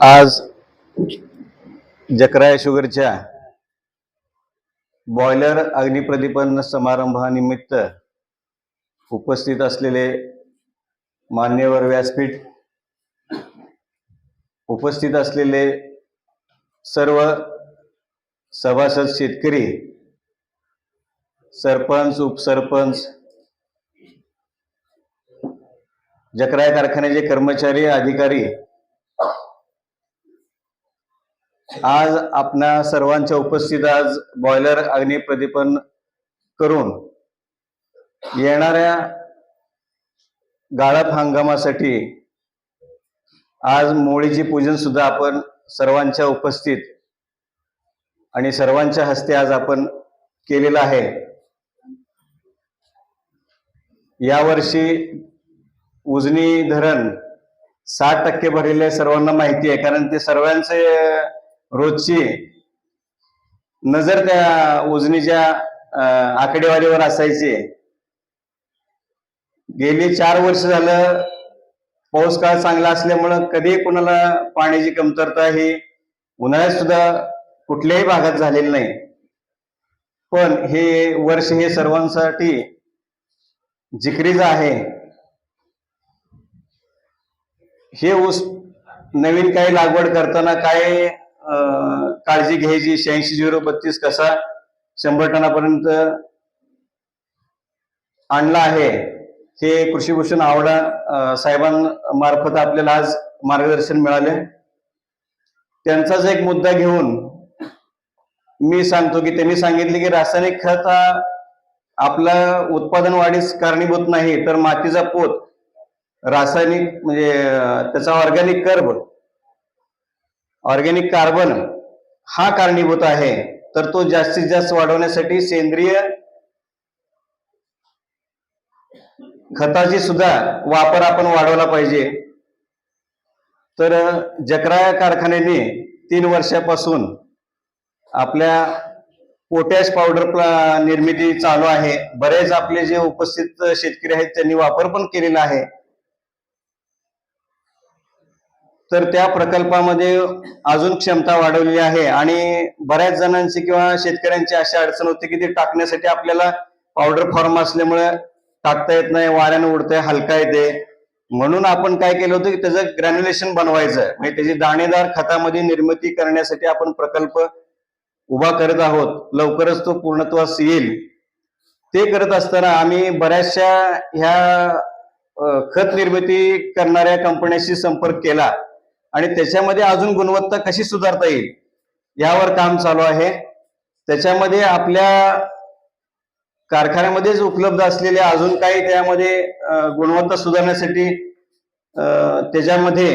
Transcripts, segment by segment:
आज जकराय शुगरच्या बॉयलर अग्निप्रदीपन समारंभानिमित्त उपस्थित असलेले मान्यवर व्यासपीठ, उपस्थित असलेले सर्व सभासद, शेतकरी, सरपंच, उपसरपंच, जकराय कारखान्याचे कर्मचारी, अधिकारी, आज आपणा सर्वांच्या उपस्थित आज बॉयलर अग्निप्रदीपन करून येणाऱ्या गाळप हंगामासाठी आज मोळीची पूजन सुद्धा आपण सर्वांच्या उपस्थित आणि सर्वांच्या हस्ते आज आपण केलेलं आहे. यावर्षी उजनी धरण 60% भरलेले सर्वांना माहिती आहे, कारण ते सर्वांचे रोजची नजर त्या उजनीच्या आकडेवारीवर असायची. गेली 4 वर्ष झालं पाऊस काळ चांगला असल्यामुळं कधी कोणाला पाण्याची कमतरता ही उन्हाळ्यात सुद्धा कुठल्याही भागात झालेली नाही. पण हे वर्ष हे सर्वांसाठी जिकरीचं आहे. हे ऊस नवीन काही लागवड करताना काय काळजी घ्यायची, 86-032 कसा 100 टनापर्यंत आणला आहे, हे कृषीभूषण आवडा साहेबांमार्फत आपल्याला आज मार्गदर्शन मिळाले. त्यांचाच एक मुद्दा घेऊन मी सांगतो की त्यांनी सांगितले की रासायनिक खत हा आपला उत्पादन वाढीस कारणीभूत नाही, तर मातीचा पोत, रासायनिक म्हणजे त्याचा ऑर्गॅनिक कार्बन हा कारणीभूत आहे. तर तो जास्तीत जास्त वाढवण्यासाठी सेंद्रिय खताची सुद्धा वापर आपण वाढवला पाहिजे. तर जकराय कारखान्याने 3 वर्षापासून आपल्या पोटॅश पावडर निर्मिती चालू आहे. बरेच आपले जे उपस्थित शेतकरी आहेत त्यांनी वापर पण केलेला आहे. तर त्या प्रकल्पामध्ये अजून क्षमता वाढवली आहे आणि बऱ्याच जणांची किंवा शेतकऱ्यांची अशी अडचण होती की ते टाकण्यासाठी आपल्याला पावडर फॉर्म असल्यामुळे टाकता येत नाही, वाऱ्यानं उडतंय, हलका येते. म्हणून आपण काय केलं होतं की त्याचं ग्रॅन्युलेशन बनवायचं, म्हणजे त्याची दाणेदार खतामध्ये निर्मिती करण्यासाठी आपण प्रकल्प उभा करत आहोत. लवकरच तो पूर्णत्वास येईल. ते करत असताना आम्ही बऱ्याचशा ह्या खत निर्मिती करणाऱ्या कंपन्यांशी संपर्क केला आणि त्याच्यामध्ये अजून गुणवत्ता कशी सुधारता येईल यावर काम चालू आहे. त्याच्यामध्ये आपल्या कारखान्यामध्येच उपलब्ध असलेल्या अजून काही त्यामध्ये गुणवत्ता सुधारण्यासाठी त्याच्यामध्ये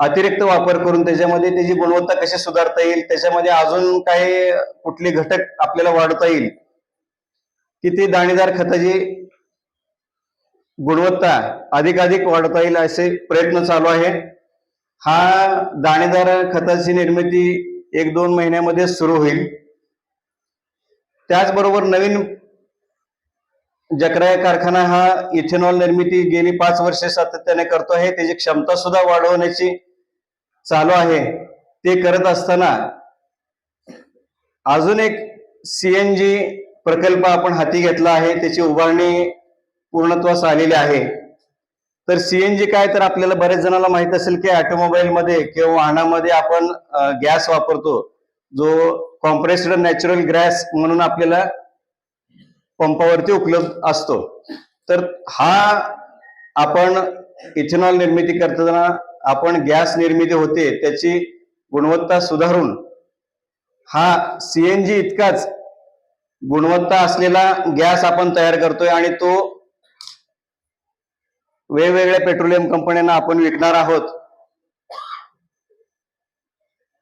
अतिरिक्त वापर करून त्याच्यामध्ये त्याची गुणवत्ता कशी सुधारता येईल, त्याच्यामध्ये अजून काही कुठले घटक आपल्याला वाढवता येईल की ती दाणेदार खताची गुणवत्ता अधिकाधिक वाढवता येईल, असे प्रयत्न चालू आहे. हा दाणेदार खताची निर्मिती 1-2 महिन्यामध्ये सुरू होईल. त्याचबरोबर नवीन जकराय कारखाना हा इथेनॉल निर्मिती गेली 5 वर्षे सातत्याने करतो आहे. त्याची क्षमता सुद्धा वाढवण्याची चालू आहे. ते करत असताना अजून एक CNG प्रकल्प आपण हाती घेतला आहे. त्याची उभारणी पूर्णत्वास आलेली आहे. तर CNG काय, तर आपल्याला बरेच जणांना माहित असेल की ऑटोमोबाईल मध्ये किंवा वाहनामध्ये आपण गॅस वापरतो, जो कॉम्प्रेस्ड नॅचरल गॅस म्हणून आपल्याला पंपावरती उपलब्ध असतो. तर हा आपण इथेनॉल निर्मिती करताना आपण गॅस निर्मिती होते त्याची गुणवत्ता सुधारून हा CNG इतकाच गुणवत्ता असलेला गॅस आपण तयार करतोय आणि तो वेगवेगळ्या पेट्रोलियम कंपन्यांना आपण विकणार आहोत.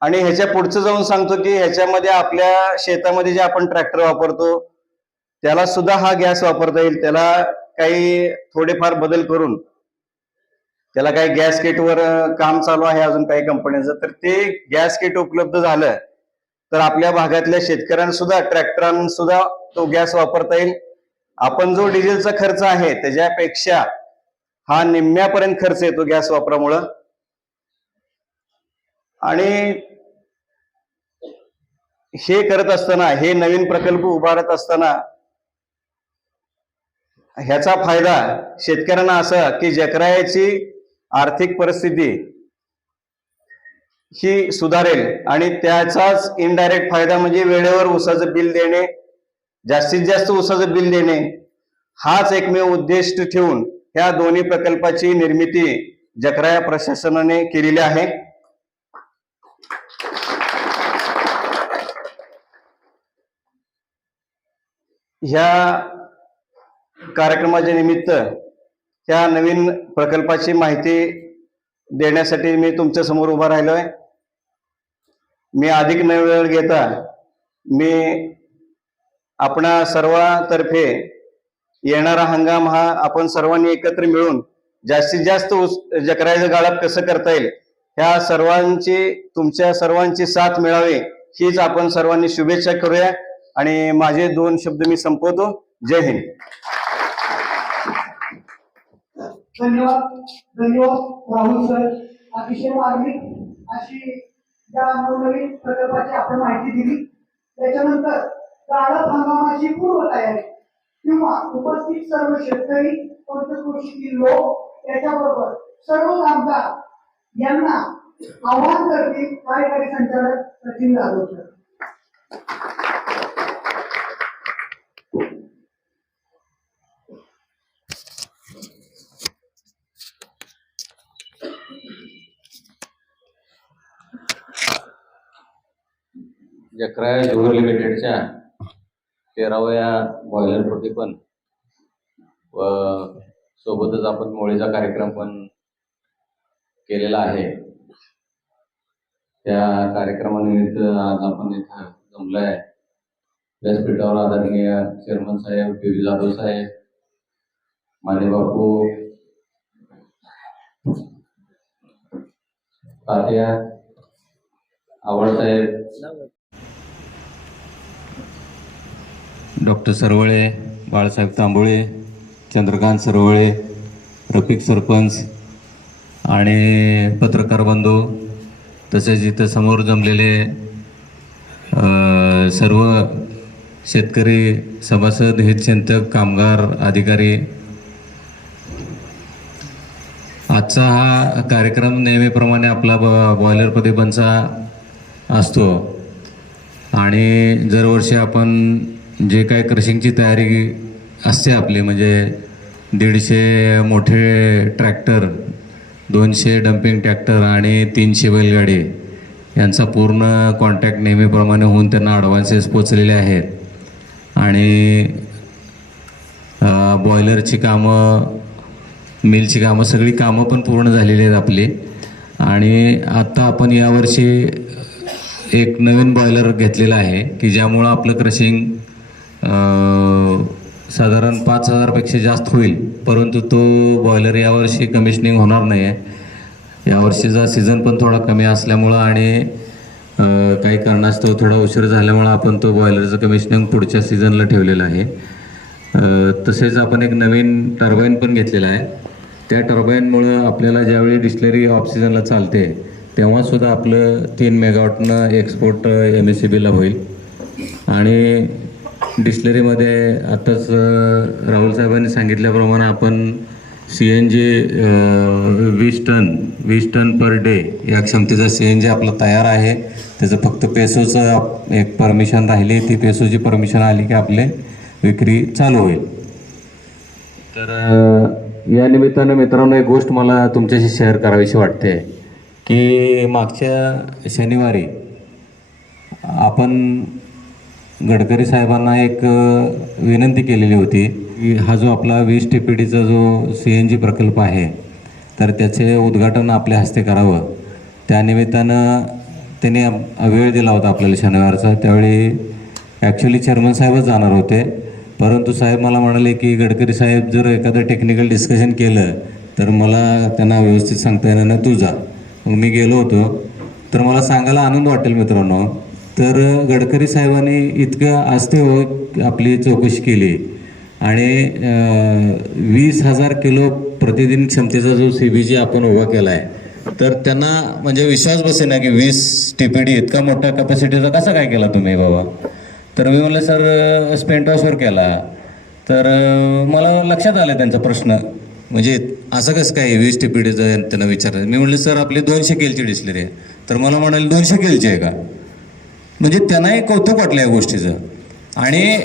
आणि ह्याच्या पुढचं जाऊन सांगतो की ह्याच्यामध्ये आपल्या शेतामध्ये जे आपण ट्रॅक्टर वापरतो त्याला सुद्धा हा गॅस वापरता येईल. त्याला काही थोडेफार बदल करून त्याला काही गॅस किटवर काम चालू आहे अजून काही कंपन्यांचं. तर ते गॅस किट उपलब्ध झालं तर आपल्या भागातल्या शेतकऱ्यांना सुद्धा, ट्रॅक्टरांना सुद्धा तो गॅस वापरता येईल. आपण जो डिझेलचा खर्च आहे त्याच्यापेक्षा हा निम्म्यापर्यंत खर्च येतो गॅस वापरामुळं. आणि हे करत असताना, हे नवीन प्रकल्प उभारत असताना ह्याचा फायदा शेतकऱ्यांना असा की जकरायाची आर्थिक परिस्थिती ही सुधारेल आणि त्याचाच इनडायरेक्ट फायदा म्हणजे वेळेवर ऊसाचं बिल देणे, जास्तीत जास्त ऊसाचं बिल देणे, हाच एकमेव उद्देश ठेवून ह्या दोन्ही प्रकल्पाची निर्मिती जकराया प्रशासनाने केलेली आहे. ह्या कार्यक्रमाच्या निमित्त ह्या नवीन प्रकल्पाची माहिती देण्यासाठी मी तुमच्या समोर उभा राहिलोय. मी अधिक न वेळ घेता मी आपणा सर्वांतर्फे येणारा हंगाम हा आपण सर्वांनी एकत्र मिळून जास्तीत जास्त जकरायाचं गाळप कसं करता येईल ह्या सर्वांची, तुमच्या सर्वांची साथ मिळावी हीच आपण सर्वांनी शुभेच्छा करूया. आणि माझे 2 शब्द मी संपवतो. जय हिंद. धन्यवाद राहुल सर. अतिशय मार्मिक अशी या नवनवीन प्रकल्पाची आपण माहिती दिली. त्याच्यानंतर गाळप हंगामाची पूर्वतयारी किंवा उपस्थित सर्व शेतकरी, पंचक्रोशीतील लोक, त्याच्याबरोबर सर्व कामगार यांना आवाहन करतील कार्यकारी संचालक सचिन जाधव सर. जकराया शुगर लिमिटेडच्या 13व्या बॉयलर प्रदीपन व सोबतच आपण मोळीचा कार्यक्रम पण केलेला आहे. त्या कार्यक्रमानिमित्त आज आपण इथं जमलो आहे. व्यासपीठावर आदरणीय चेअरमन साहेब पी.व्ही. जाधव साहेब, माने बापू, तात्या, आवड साहेब, डॉक्टर सरवळे, बाळासाहेब तांबोळे, चंद्रकांत सरवळे, रफिक सरपंच आणि पत्रकार बंधू, तसेच इथं समोर जमलेले सर्व शेतकरी सभासद, हितचिंतक, कामगार, अधिकारी. आजचा हा कार्यक्रम नेहमीप्रमाणे आपला बॉयलर प्रदीपनचा असतो आणि दरवर्षी आपण जे काही क्रशिंगची तयारी असते आपली, म्हणजे 150 मोठे ट्रॅक्टर, 200 डम्पिंग ट्रॅक्टर आणि 300 बैलगाडी यांचा पूर्ण कॉन्टॅक्ट नेहमीप्रमाणे होऊन त्यांना ॲडव्हान्सेस पोचलेले आहेत आणि बॉयलरची कामं, मिलची कामं, सगळी कामं पण पूर्ण झालेली आहेत आपली. आणि आत्ता आपण यावर्षी एक नवीन बॉयलर घेतलेला आहे की ज्यामुळं आपलं क्रशिंग साधारण 5,000पेक्षा जास्त होईल. परंतु तो बॉयलर यावर्षी कमिशनिंग होणार नाही आहे. यावर्षीचा सीझन पण थोडा कमी असल्यामुळं आणि काही कारणास्तव थोडा उशीर झाल्यामुळं आपण तो बॉयलरचं कमिशनिंग पुढच्या सीझनला ठेवलेलं आहे. तसेच आपण एक नवीन टर्बाईन पण घेतलेला आहे. त्या टर्बाईनमुळं आपल्याला ज्यावेळी डिस्टिलरी ऑफ सीझनला चालते तेव्हासुद्धा आपलं 3 मेगावॉटनं एक्सपोर्ट MSCBला होईल. आणि डिस्टिलरीमध्ये आत्ताच राहुल साहेबांनी सांगितल्याप्रमाणे आपण CNG 20 टन पर डे या क्षमतेचा CNG आपला तयार आहे. त्याचं फक्त पेसोचं एक परमिशन राहिली, ती पेसोची परमिशन आली की आपले विक्री चालू होईल. तर या निमित्तानं मित्रांनो एक गोष्ट मला तुमच्याशी शेअर करावीशी वाटते की मागच्या शनिवारी आपण गडकरी साहेबांना एक विनंती केलेली होती की हा जो आपला 20 TPDचा जो CNG प्रकल्प आहे तर त्याचे उद्घाटन आपल्या हस्ते करावं. त्यानिमित्तानं त्यांनी वेळ दिला होता आपल्याला शनिवारचा. त्यावेळी ॲक्च्युली चेअरमन साहेबच जाणार होते, परंतु साहेब मला म्हणाले की गडकरी साहेब जर एखादं टेक्निकल डिस्कशन केलं तर मला त्यांना व्यवस्थित सांगता येणार नाही, तू जा. मग मी गेलो होतो. तर मला सांगायला आनंद वाटेल मित्रांनो, तर गडकरी साहेबांनी इतकं आस्थेवर आपली चौकशी केली आणि 20,000 किलो प्रतिदिन क्षमतेचा जो CBG आपण उभा केला आहे तर त्यांना म्हणजे विश्वास बसेना की 20 TPD इतका मोठा कॅपॅसिटीचा कसा काय केला तुम्ही बाबा. तर मी म्हणलं सर स्पेंट वॉशवर केला. तर मला लक्षात आलं त्यांचा प्रश्न, म्हणजे असं कसं काय 20 TPDचं त्यांना विचारलं. मी म्हणलं सर आपली 200 केलची डिस्टिलरी आहे. तर मला म्हणाले 200 केलची आहे का. म्हणजे त्यांनाही कौतुक वाटलं या गोष्टीचं. आणि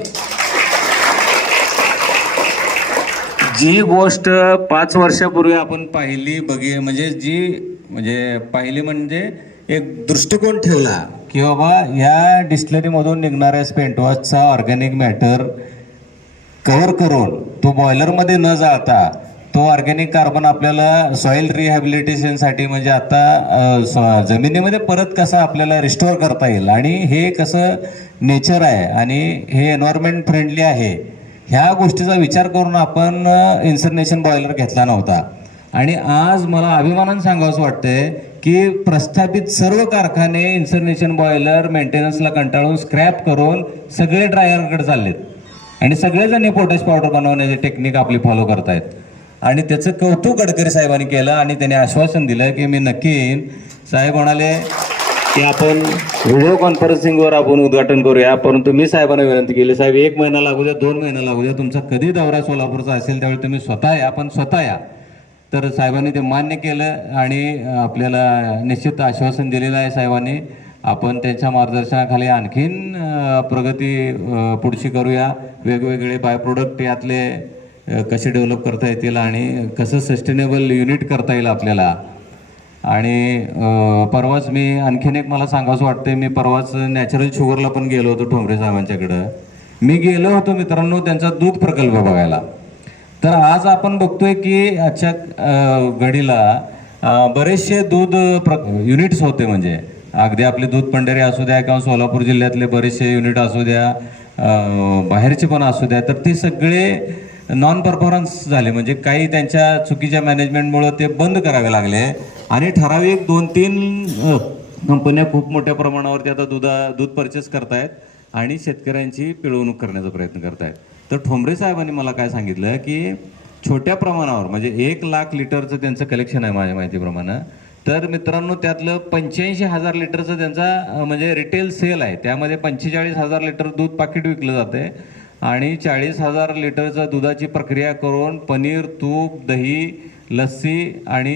जी गोष्ट 5 वर्षापूर्वी आपण पाहिली म्हणजे एक दृष्टिकोन ठेवला की बाबा या डिस्टिलरीमधून निघणाऱ्या स्पेंटवॉशचा ऑर्गॅनिक मॅटर कव्हर करून तो बॉयलरमध्ये न जाता तो ऑर्गॅनिक कार्बन आपल्याला सॉईल रिहॅबिलिटेशनसाठी म्हणजे आता जमिनीमध्ये परत कसं आपल्याला रिस्टोअर करता येईल आणि हे कसं नेचर आहे आणि हे एन्व्हायरमेंट फ्रेंडली आहे, ह्या गोष्टीचा विचार करून आपण इन्सर्नेशन बॉयलर घेतला नव्हता. आणि आज मला अभिमानानं सांगावंसं वाटतंय की प्रस्थापित सर्व कारखाने इन्सर्नेशन बॉयलर मेंटेनन्सला कंटाळून स्क्रॅप करून सगळे ड्रायरकडे चाललेत आणि सगळेजण हे पोटॅश पावडर बनवण्याची टेक्निक आपली फॉलो करतायत. आणि त्याचं कौतुक गडकरी साहेबांनी केलं आणि त्यांनी आश्वासन दिलं की मी नक्की येईन. साहेब म्हणाले की आपण व्हिडिओ कॉन्फरन्सिंगवर आपण उद्घाटन करूया, परंतु मी साहेबांना विनंती केली साहेब 1 महिना लागू द्या, 2 महिना लागू द्या, तुमचा कधी दौरा सोलापूरचा असेल त्यावेळी तुम्ही स्वतः या, पण स्वतः या. तर साहेबांनी ते मान्य केलं आणि आपल्याला निश्चित आश्वासन दिलेलं आहे साहेबांनी. आपण त्यांच्या मार्गदर्शनाखाली आणखीन प्रगती पुढची करूया. वेगवेगळे बाय प्रोडक्ट यातले कसे डेव्हलप करता येतील आणि कसं सस्टेनेबल युनिट करता येईल आपल्याला. आणि परवाच मी आणखीन एक मला सांगावंसं वाटतं, मी परवाच नॅचरल शुगरला पण गेलो होतो ठोंबरे साहेबांच्याकडं. मी गेलो होतो मित्रांनो त्यांचा दूध प्रकल्प बघायला. तर आज आपण बघतोय की आजच्या घडीला बरेचसे दूध युनिट्स होते, म्हणजे अगदी आपले दूध पंढरी असू द्या किंवा सोलापूर जिल्ह्यातले बरेचसे युनिट असू द्या, बाहेरचे पण असू द्या, तर ते सगळे नॉन परफॉर्मन्स झाले. म्हणजे काही त्यांच्या चुकीच्या मॅनेजमेंटमुळं ते बंद करावे लागले आणि ठराविक 2-3 कंपन्या खूप मोठ्या प्रमाणावरती आता दूध परचेस करतायत आणि शेतकऱ्यांची पिळवणूक करण्याचा प्रयत्न करतायत. तर ठोंबरे साहेबांनी मला काय सांगितलं की छोट्या प्रमाणावर म्हणजे 1 लाख लिटरचं त्यांचं कलेक्शन आहे माझ्या माहितीप्रमाणे. तर मित्रांनो त्यातलं 85,000 लिटरचं त्यांचा म्हणजे रिटेल सेल आहे. त्यामध्ये 45,000 लिटर दूध पाकिट विकलं जाते आणि 40,000 लिटरचा दुधाची प्रक्रिया करून पनीर, तूप, दही, लस्सी आणि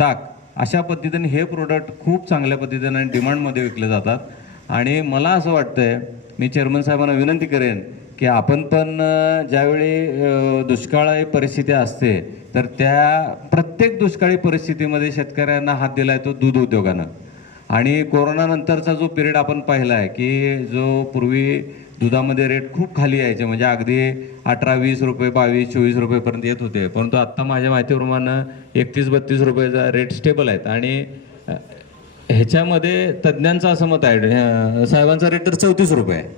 ताक अशा पद्धतीने हे प्रोडक्ट खूप चांगल्या पद्धतीने आणि डिमांडमध्ये विकले जातात. आणि मला असं वाटतंय, मी चेअरमन साहेबांना विनंती करेन की आपण पण ज्यावेळी दुष्काळी परिस्थिती असते तर त्या प्रत्येक दुष्काळी परिस्थितीमध्ये शेतकऱ्यांना हात दिला आहे तो दूध उद्योगानं. आणि कोरोनानंतरचा जो पिरियड आपण पाहिला आहे की जो पूर्वी दुधामध्ये रेट खूप खाली यायचे, म्हणजे अगदी 18-20 रुपये, 22-24 रुपयेपर्यंत येत होते, परंतु आत्ता माझ्या माहितीप्रमाणे 31-32 रुपयाचा रेट स्टेबल आहेत. आणि ह्याच्यामध्ये तज्ज्ञांचं असं मत आहे, साहेबांचा रेट तर 34 रुपये आहे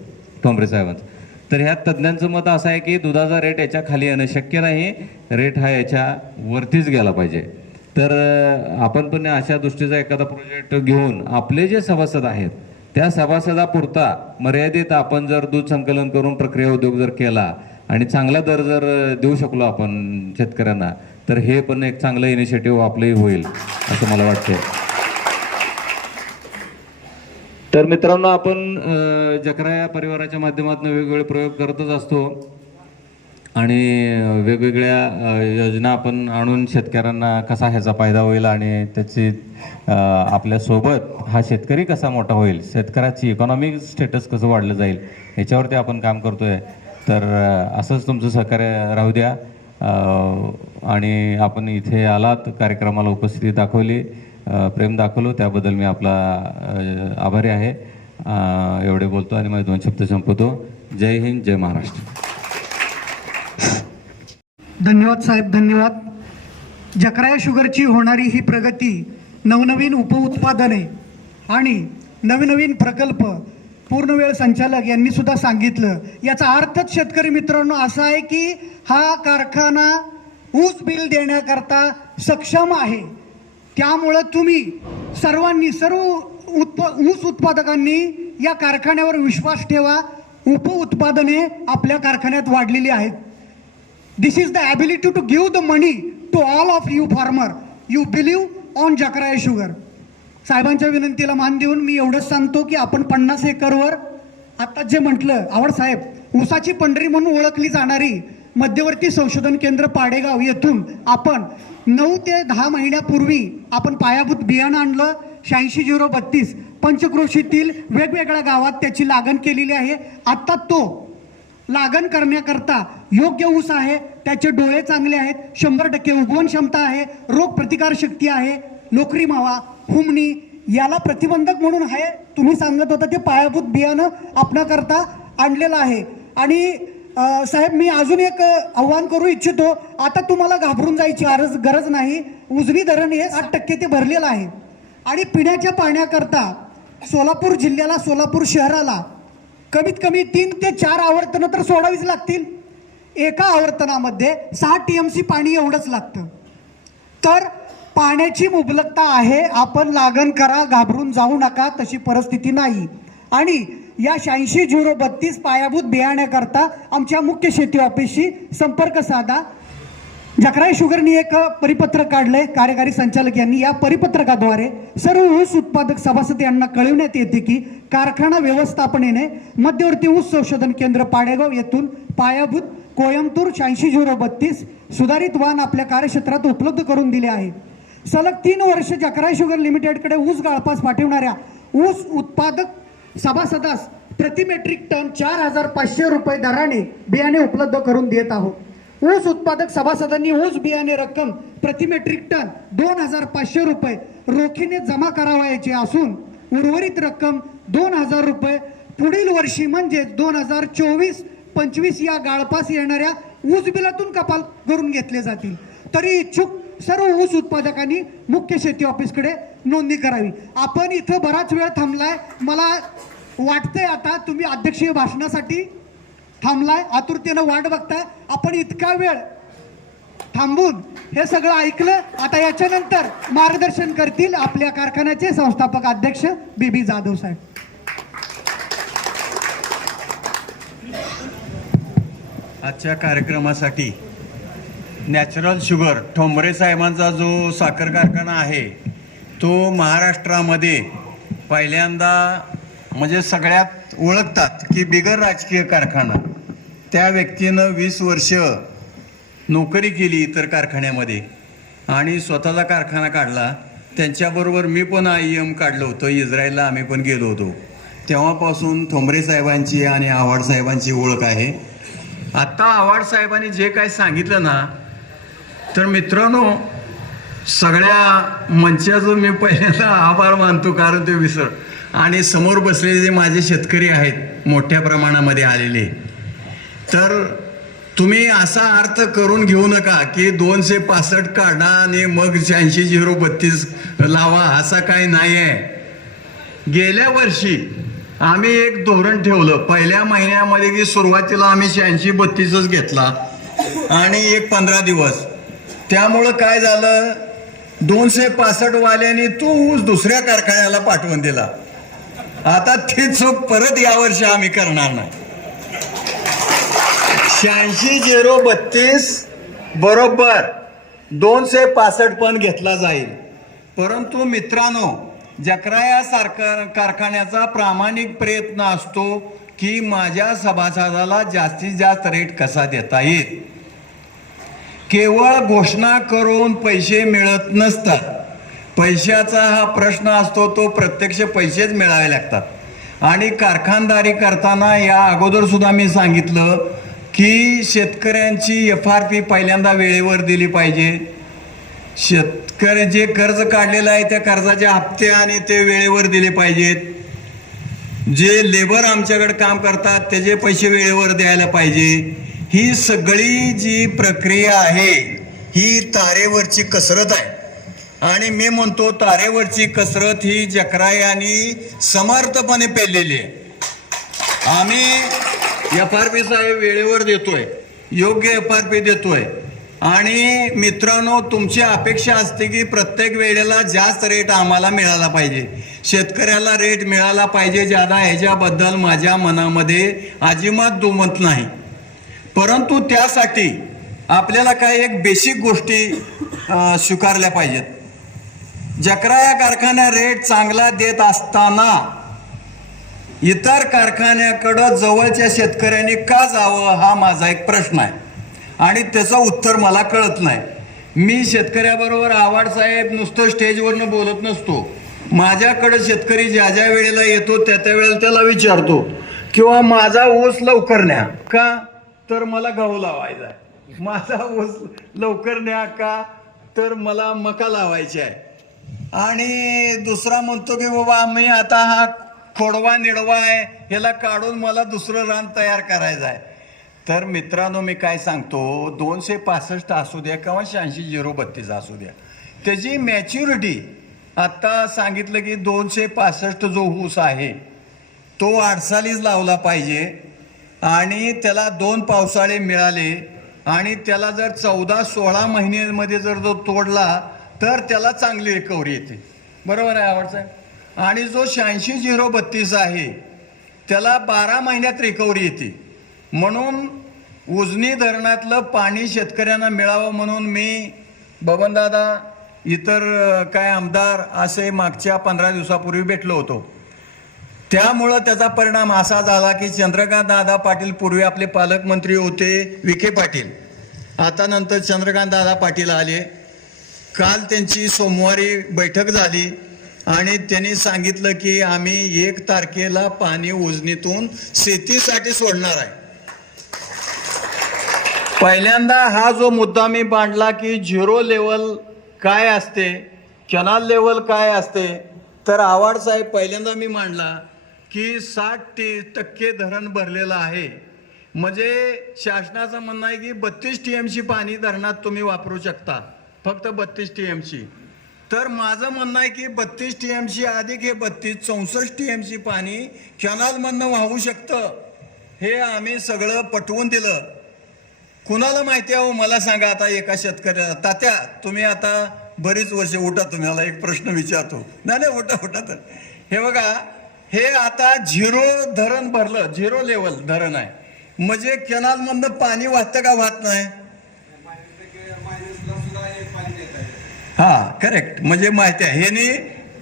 ठोंबरे साहेबांचा. तर ह्या तज्ज्ञांचं मत असं आहे की दुधाचा रेट याच्या खाली येणं शक्य नाही, रेट हा याच्या वरतीच गेला पाहिजे. तर आपण पण अशा दृष्टीचा एखादा प्रोजेक्ट घेऊन आपले जे सभासद आहेत त्या सभासदापुरता मर्यादित आपण जर दूध संकलन करून प्रक्रिया उद्योग जर केला आणि चांगला दर जर देऊ शकलो आपण शेतकऱ्यांना, तर हे पण एक चांगलं इनिशिएटिव्ह आपलंही होईल असं मला वाटतं. तर मित्रांनो आपण जकरा या परिवाराच्या माध्यमातून वेगवेगळे प्रयोग करतच असतो आणि वेगवेगळ्या योजना आपण आणून शेतकऱ्यांना कसा ह्याचा फायदा होईल आणि त्याची आपल्यासोबत हा शेतकरी कसा मोठा होईल, शेतकऱ्याची इकॉनॉमिक स्टेटस कसं वाढलं जाईल ह्याच्यावरती आपण काम करतो आहे. तर असंच तुमचं सहकार्य राहू द्या. आणि आपण इथे आलात, कार्यक्रमाला उपस्थिती दाखवली, प्रेम दाखवलं, त्याबद्दल मी आपला आभारी आहे. एवढे बोलतो आणि माझे 2 शब्द संपवतो. जय हिंद, जय महाराष्ट्र. धन्यवाद साहेब, धन्यवाद. जकराया शुगरची होणारी ही प्रगती, नवनवीन उपउत्पादने आणि नवीन प्रकल्प पूर्णवेळ संचालक यांनी सुद्धा सांगितलं. याचा अर्थच शेतकरी मित्रांनो असा आहे की हा कारखाना ऊस बिल देण्याकरता सक्षम आहे. त्यामुळं तुम्ही सर्वांनी, ऊस उत्पादकांनी या कारखान्यावर विश्वास ठेवा. उपउत्पादने आपल्या कारखान्यात वाढलेली आहेत. This is the ability to give the money to all of you farmer. You believe on जकराय शुगर. साहेबांच्या विनंतीला मान देऊन मी एवढंच सांगतो की आपण 50 एकरवर आता जे म्हटलं आवड साहेब, ऊसाची पंढरी म्हणून ओळखली जाणारी मध्यवर्ती संशोधन केंद्र पाडेगाव येथून आपण 9 ते 10 महिन्यापूर्वी आपण पायाभूत बियाणं आणलं 86-032. पंचक्रोशीतील वेगवेगळ्या गावात त्याची लागण केलेली आहे. आता तो लागण करण्याकरता योग्य ऊस आहे, त्याचे डोळे चांगले आहेत, 100% उगवण क्षमता आहे, रोग प्रतिकार शक्ती आहे, लोकरी मावा, हुमणी याला प्रतिबंधक म्हणून आहे. तुम्ही सांगत होता ते पायाभूत बियाणं आपणाकरता आणलेलं आहे. आणि साहेब मी अजून एक आव्हान करू इच्छितो. आता तुम्हाला घाबरून जायची गरज नाही. उजनी धरण हे 60% ते भरलेलं आहे आणि पिण्याच्या पाण्याकरता सोलापूर जिल्ह्याला, सोलापूर शहराला कमीत कमी 3 ते 4 आवर्तनं तर सोडावीच लागतील. एका आवर्तनामध्ये 6 TMC पाणी एवढंच लागतं. तर पाण्याची मुबलकता आहे. आपण लागण करा, घाबरून जाऊ नका, तशी परिस्थिती नाही. आणि या 86-032 पायाभूत बियाण्याकरता आमच्या मुख्य शेती ऑफिसशी संपर्क साधा. जकराय शुगरनी एक परिपत्रक काढलंय, कार्यकारी संचालक यांनी. या परिपत्रकाद्वारे सर्व ऊस उत्पादक सभासद यांना कळविण्यात येते की कारखाना व्यवस्थापनेने मध्यवर्ती ऊस संशोधन केंद्र पाडेगाव येथून पायाभूत कोयंबतूर 86-032 सुधारित वाहन आपल्या कार्यक्षेत्रात उपलब्ध करून दिले आहे. सलग 3 वर्ष जकराय शुगर लिमिटेडकडे ऊस गाळपास पाठवणाऱ्या ऊस उत्पादक सभासदास प्रति मेट्रिक टन 4,500 रुपये दराने बियाणे उपलब्ध करून देत आहोत. ऊस उत्पादक सभासदांनी ऊस बियाणे रक्कम प्रति मेट्रिक टन 2,500 रुपये रोखीने जमा करावयाचे असून उर्वरित रक्कम 2,000 रुपये पुढील वर्षी म्हणजे 2024-25 या गाळपास येणाऱ्या ऊस बिलातून कपात करून घेतले जातील. तरी इच्छुक सर्व ऊस उत्पादकांनी मुख्य शेती ऑफिसकडे नोंदणी करावी. आपण इथं बराच वेळ थांबलाय, मला वाटतंय आता तुम्ही अध्यक्षीय भाषणासाठी थांबलाय, आतुरतेनं वाट बघताय. आपण इतका वेळ थांबून हे सगळं ऐकलं. आता याच्यानंतर मार्गदर्शन करतील आपल्या कारखान्याचे संस्थापक अध्यक्ष BB जाधव साहेब. आजच्या कार्यक्रमासाठी नॅचरल शुगर ठोंबरे साहेबांचा जो साखर कारखाना आहे तो महाराष्ट्रामध्ये पहिल्यांदा म्हणजे सगळ्यात ओळखतात की बिगर राजकीय कारखाना. त्या व्यक्तीनं 20 वर्ष नोकरी केली इतर कारखान्यामध्ये आणि स्वतःचा कारखाना काढला. त्यांच्याबरोबर मी पण IEM काढलं होतं. इस्रायलला आम्ही पण गेलो होतो. तेव्हापासून ठोंबरे साहेबांची आणि आव्हाड साहेबांची ओळख आहे. आत्ता आव्हाड साहेबांनी जे काय सांगितलं ना, तर मित्रांनो सगळ्या मंचाचं मी पहिल्यांदा आभार मानतो, कारण ते विसर आणि समोर बसलेले जे माझे शेतकरी आहेत मोठ्या प्रमाणामध्ये आलेले, तर तुम्ही असा अर्थ करून घेऊ नका की 265 काढा आणि मग 86-032 लावा, असा काही नाही आहे. गेल्या वर्षी आम्ही एक धोरण ठेवलं पहिल्या महिन्यामध्ये की सुरुवातीला आम्ही 86-32च घेतला आणि एक 15 दिवस. त्यामुळं काय झालं, 265 वाल्यांनी तो ऊस दुसऱ्या कारखान्याला पाठवून दिला. आता ती चूक परत यावर्षी आम्ही करणार नाही. 86-032 बरोबर 265 पण घेतला जाईल. परंतु मित्रांनो, जकराया कारखान्याचा प्रामाणिक प्रयत्न असतो की माझ्या सभासदाला जास्तीत जास्त रेट कसा देता येईल. केवळ घोषणा करून पैसे मिळत नसतात. पैशाचा हा प्रश्न असतो, तो प्रत्यक्ष पैसेच मिळावे लागतात. आणि कारखानदारी करताना या अगोदर सुद्धा मी सांगितलं की शेतकऱ्यांची FRP पहिल्यांदा वेळेवर दिली पाहिजे. शेतकरी जे कर्ज काढलेलं आहे त्या कर्जाचे हप्ते आणि ते वेळेवर दिले पाहिजेत. जे लेबर आमच्याकडे काम करतात त्याचे पैसे वेळेवर द्यायला पाहिजे. ही सगळी जी प्रक्रिया आहे ही तारेवरची कसरत आहे आणि मी म्हणतो तारेवरची कसरत ही जकरायानी समर्थपणे पेललेली आहे. आम्ही FRP साहेब वेळेवर देतोय, योग्य FRP देतोय. आणि मित्रांनो, तुमची अपेक्षा असते की प्रत्येक वेळेला जास्त रेट आम्हाला मिळाला पाहिजे, शेतकऱ्याला रेट मिळाला पाहिजे ज्यादा, ह्याच्याबद्दल माझ्या मनामध्ये अजिबात दुमत नाही. परंतु त्यासाठी आपल्याला काही एक बेसिक गोष्टी स्वीकारल्या पाहिजेत. जकराया कारखाना रेट चांगला देत असताना इतर कारखान्याकडं जवळच्या शेतकऱ्यांनी का जावं हा माझा एक प्रश्न आहे आणि त्याचं उत्तर मला कळत नाही. मी शेतकऱ्याबरोबर आव्हाड साहेब नुसतं स्टेजवरनं बोलत नसतो. माझ्याकडे शेतकरी ज्या ज्या वेळेला येतो त्या त्या वेळेला त्याला विचारतो किंवा माझा ऊस लवकर न्या का, तर मला गहू लावायचा आहे. माझा ऊस लवकर न्या का, तर मला मका लावायची आहे. आणि दुसरा म्हणतो की बाबा मी आता हा खोडवा निडवा आहे, ह्याला काढून मला दुसरं रान तयार करायचं आहे. तर मित्रांनो मी काय सांगतो, 265 असू द्या किंवा 86-032 असू द्या, त्याची मॅच्युरिटी आत्ता सांगितलं की 265 जो ऊस आहे तो 8 सालीच लावला पाहिजे आणि त्याला 2 पावसाळे मिळाले आणि त्याला जर 14-16 महिन्यामध्ये जर तो तोडला तर त्याला चांगली रिकव्हरी येते. बरोबर आहे आवडचा. आणि जो 86-032 आहे त्याला 12 महिन्यात रिकव्हरी येते. म्हणून उजनी धरणातलं पाणी शेतकऱ्यांना मिळावं म्हणून मी बबनदादा इतर काय आमदार असे मागच्या 15 दिवसापूर्वी भेटलो होतो. त्यामुळं त्याचा परिणाम असा झाला की चंद्रकांत दादा पाटील पूर्वी आपले पालकमंत्री होते विखे पाटील, आता नंतर चंद्रकांत दादा पाटील आले. काल त्यांची सोमवारी बैठक झाली आणि त्यांनी सांगितलं की आम्ही 1 तारखेला पाणी उजनीतून शेतीसाठी सोडणार आहे. पहिल्यांदा हा जो मुद्दा मी मांडला की 0 लेवल काय असते, कॅनल लेवल काय असते, तर आव्हाड साहेब पहिल्यांदा मी मांडला की 60% धरण भरलेलं आहे. म्हणजे शासनाचं म्हणणं आहे की 32 TMC पाणी धरणात तुम्ही वापरू शकता, फक्त 32 TMC. तर माझं म्हणणं आहे की 32 TMC अधिक हे 34 TMC पाणी कॅनलमधनं वाहू शकतं. हे आम्ही सगळं पटवून दिलं. कुणाला माहिती आहे मला सांगा. आता एका शेतकऱ्याला, तात्या तुम्ही आता बरीच वर्ष उठा, तुम्हाला एक प्रश्न विचारतो. नाही उठा तर हे बघा, हे आता 0 धरण भरलं, 0 लेवल धरण आहे म्हणजे कॅनलमधनं पाणी वाहतं का वाहत नाही? हा करेक्ट, म्हणजे माहिती आहे हे नाही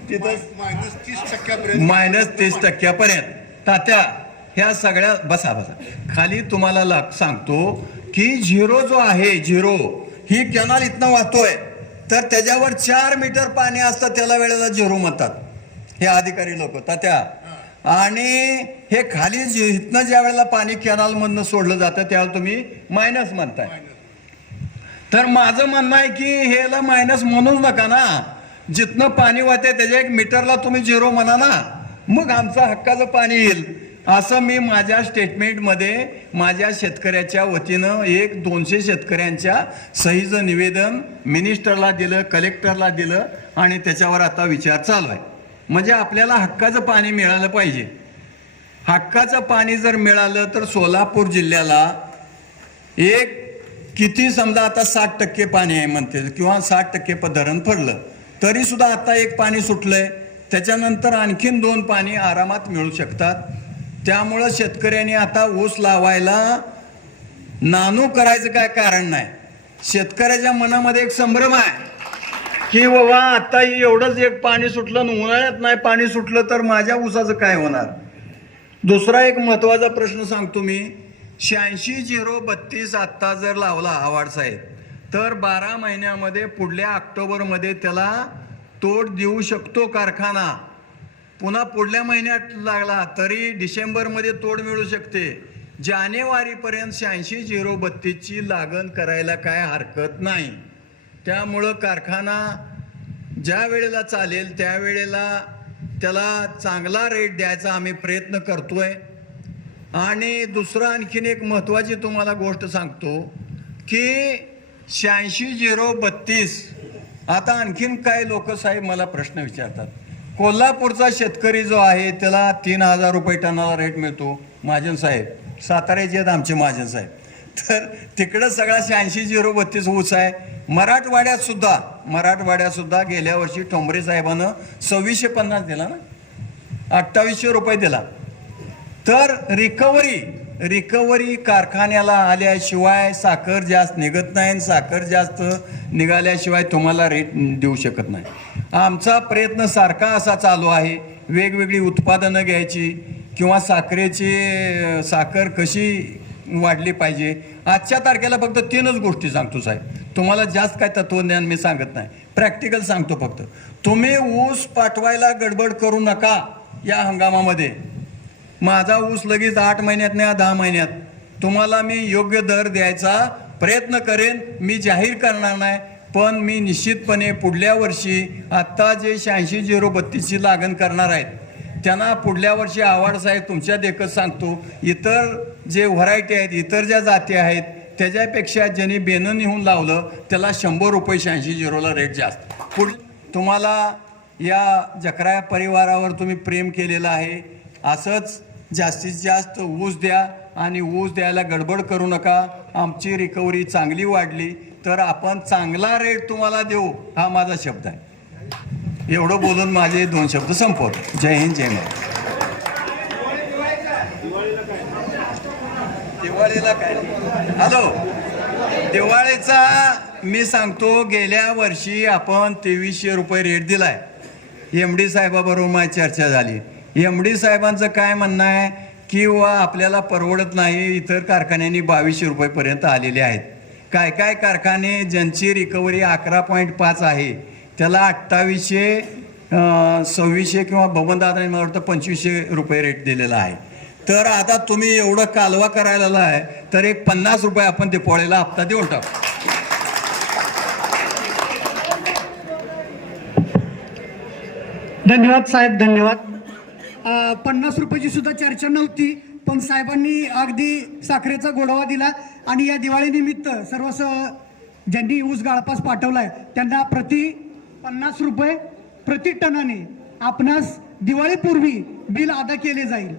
तिथं -30%. तात्या ह्या सगळ्या बसा खाली तुम्हाला सांगतो की 0 जो आहे 0 ही कॅनल इथनं वाहतोय तर त्याच्यावर 4 मीटर पाणी असतं, त्याला वेळेला 0 म्हणतात हे अधिकारी लोक तात्या. आणि हे खाली इथनं ज्या वेळेला पाणी कॅनलमधनं सोडलं जातं त्यावेळेला तुम्ही मायनस म्हणताय. तर माझं म्हणणं आहे की ह्याला मायनस म्हणूच नका ना, जिथनं पाणी वाहते त्याच्या 1 मीटरला तुम्ही 0 म्हणा ना, मग आमचं हक्काचं पाणी येईल. असं मी माझ्या स्टेटमेंटमध्ये माझ्या शेतकऱ्याच्या वतीनं 200 शेतकऱ्यांच्या सहीचं निवेदन मिनिस्टरला दिलं, कलेक्टरला दिलं आणि त्याच्यावर आता विचार चालू आहे. म्हणजे आपल्याला हक्काचं पाणी मिळालं पाहिजे. हक्काचं पाणी जर मिळालं तर सोलापूर जिल्ह्याला किती समजा आता 60% पाणी आहे म्हणते किंवा 60% धरण भरलं तरी सुद्धा आता 1 पाणी सुटलंय, त्याच्यानंतर आणखीन 2 पाणी आरामात मिळू शकतात. त्यामुळं शेतकऱ्यांनी आता ऊस लावायला नानू करायचं काय कारण नाही. शेतकऱ्याच्या मनामध्ये एक संभ्रम आहे की बाबा आता एवढंच 1 पाणी सुटलं, उन्हाळ्यात नाही पाणी सुटलं तर माझ्या ऊसाचं काय होणार. दुसरा एक महत्त्वाचा प्रश्न सांगतो मी. 86-032 आत्ता जर लावला आव्हाड साहेब तर 12 महिन्यामध्ये पुढल्या ऑक्टोबरमध्ये त्याला तोड देऊ शकतो कारखाना. पुन्हा पुढल्या महिन्यात लागला तरी डिसेंबरमध्ये तोड मिळू शकते. जानेवारीपर्यंत 86-032ची लागण करायला काय हरकत नाही. त्यामुळं कारखाना ज्या वेळेला चालेल त्यावेळेला त्याला चांगला रेट द्यायचा आम्ही प्रयत्न करतोय. आणि दुसरं आणखीन एक महत्त्वाची तुम्हाला गोष्ट सांगतो की 86-032 आता आणखीन काय लोक साहेब मला प्रश्न विचारतात. कोल्हापूरचा शेतकरी जो आहे त्याला 3000 रुपये टनाला रेट मिळतो. महाजन साहेब साताऱ्याचे आहेत आमचे महाजन साहेब, तर तिकडं सगळा 86-032 ऊस आहे. मराठवाड्यात सुद्धा गेल्या वर्षी ठोंबरे साहेबानं 2650 दिला ना, 2800 रुपये दिला. तर रिकव्हरी कारखान्याला आल्याशिवाय साखर जास्त निघत नाही, साखर जास्त निघाल्याशिवाय तुम्हाला रेट देऊ शकत नाही. आमचा प्रयत्न सारखा असा चालू आहे, वेगवेगळी उत्पादनं घ्यायची किंवा साखर कशी वाढली पाहिजे. आजच्या तारखेला फक्त 3च गोष्टी सांगतो साहेब, तुम्हाला जास्त काय तत्वज्ञान मी सांगत नाही, प्रॅक्टिकल सांगतो फक्त. तुम्ही ऊस पाठवायला गडबड करू नका या हंगामामध्ये. माझा ऊस लगेच 8 महिन्यात नाही 10 महिन्यात तुम्हाला मी योग्य दर द्यायचा प्रयत्न करेन. मी जाहीर करणार नाही, पण मी निश्चितपणे पुढल्या वर्षी आत्ता जे 86-032ची लागण करणार आहेत त्यांना पुढल्या वर्षी आव्हाड साहेब तुमच्या देखत सांगतो, इतर जे व्हरायटी आहेत, इतर ज्या जाती आहेत त्याच्यापेक्षा ज्यांनी बेनं नेऊन लावलं त्याला 100 रुपये 86-0ला रेट जास्त. तुम्हाला या जकरा परिवारावर तुम्ही प्रेम केलेलं आहे, असंच जास्तीत जास्त ऊस द्या आणि ऊस द्यायला गडबड करू नका. आमची रिकव्हरी चांगली वाढली तर आपण चांगला रेट तुम्हाला देऊ, हा माझा शब्द आहे. एवढं बोलून माझे 2 शब्द संपवतो. जय हिंद, जय महाराष्ट्र. दिवाळीला काय हॅलो, दिवाळीचा मी सांगतो, गेल्या वर्षी आपण 2300 रुपये रेट दिलाय. MD साहेबाबरोबर माझी चर्चा झाली. MD साहेबांचं काय म्हणणं आहे की आपल्याला परवडत नाही, इतर कारखान्यांनी 2200 रुपयेपर्यंत आलेले आहेत. काय काय कारखाने ज्यांची रिकव्हरी 11.5 आहे त्याला 2800, 2600 किंवा बबनदादांनी मला वाटतं 2500 रुपये रेट दिलेला आहे. तर आता तुम्ही एवढं कालवा करायला आहे तर एक 50 रुपये आपण दिवाळीला हप्ता देऊन टाकू. धन्यवाद साहेब, धन्यवाद. 50 रुपयाची सुद्धा चर्चा नव्हती, पण साहेबांनी अगदी साखरेचा गोडवा दिला आणि या दिवाळीनिमित्त सर्व ज्यांनी ऊस गाळपास पाठवलाय त्यांना प्रति 50 रुपये प्रति टनाने आपणास दिवाळीपूर्वी बिल अदा केले जाईल.